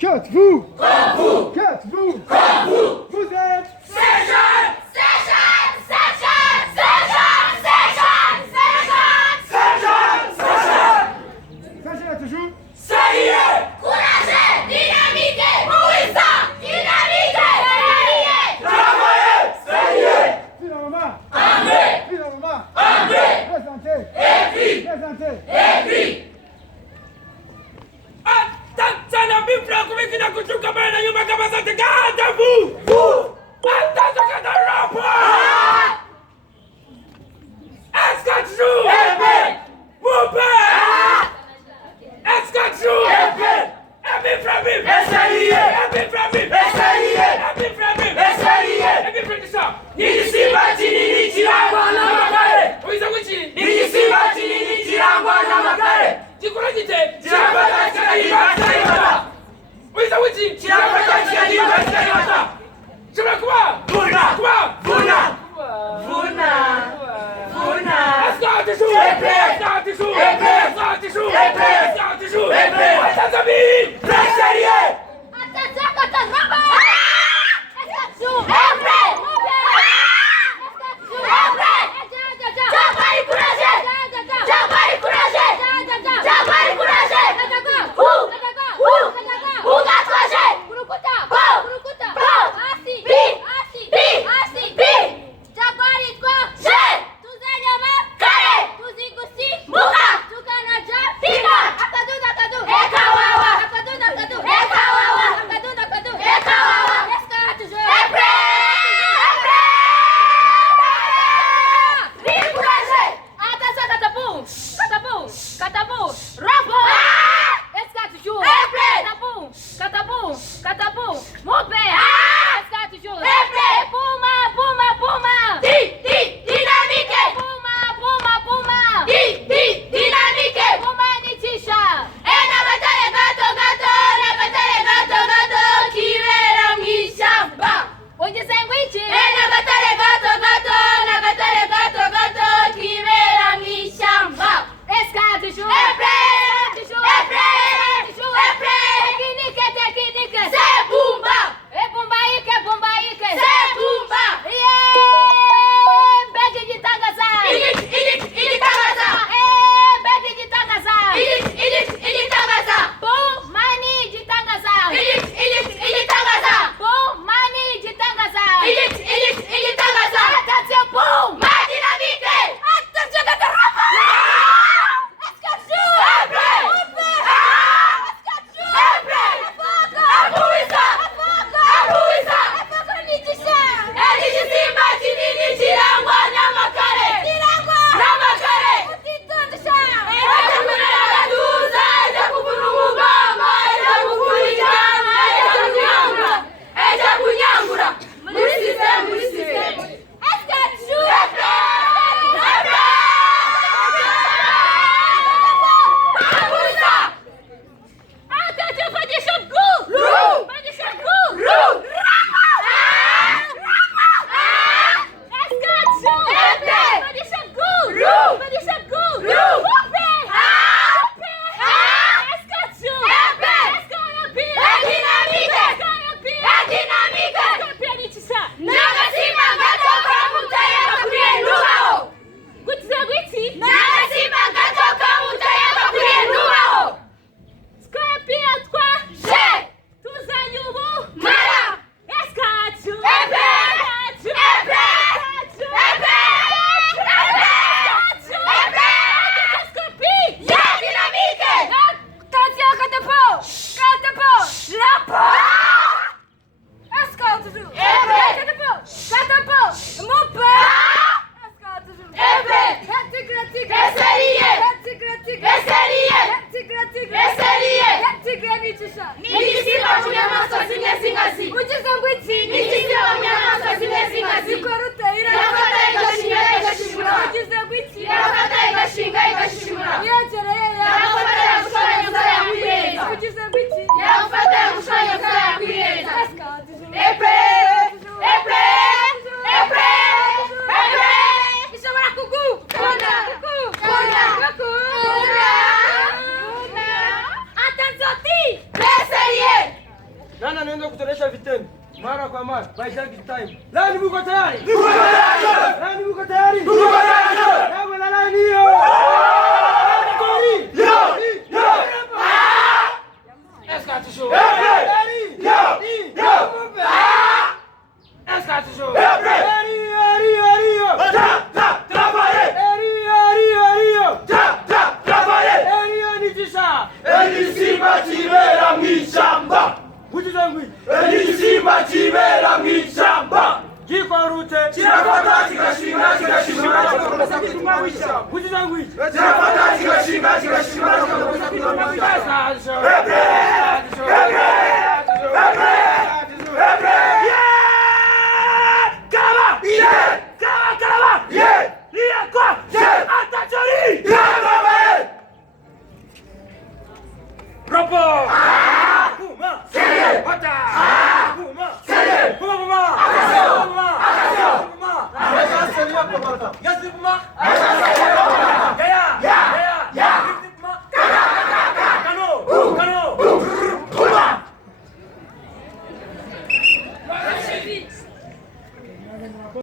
Faites-vous comme vous. Faites-vous comme vous. Vous êtes ces jeunes, ces jeunes, ces jeunes, ces jeunes, ces jeunes, ces jeunes, ces jeunes. Ça gère toujours. Sérieux, courageux, dynamique, puissant, dynamique, sérieux, travaillez, sérieux, Finalement. André, Finalement. André, Présentez. écrit, Présentez. écrit. Sana bifra kumekina kuchuka bana nyuma kama zote gata vu vu anta kata rapa Eskatru Ebe, Mupe Eskatru Ebe from him Essayez, Ebe from him essayez, Ebe from him essayez. Ebe from the shop Nijisiba chini chirangwa na makare. Uiza kuchi Nijisiba chini chirangwa na makare. Jikura jite Chirapata chirayibata. Uiza kuchi Chirapata chirayibata. Chira kuma Vuna, kuma vuna, vuna, vuna. Eskatru Ebe, Eskatru Ebe, Eskatru Ebe, Eskatru Ebe. Atazami Très sérieux. Ekawawa, time. Lani muko tayari? Tuko tayari! Lani muko tayari? Tuko tayari! Hebu la lani hiyo. Ropo! Kuma! Sere! Bata!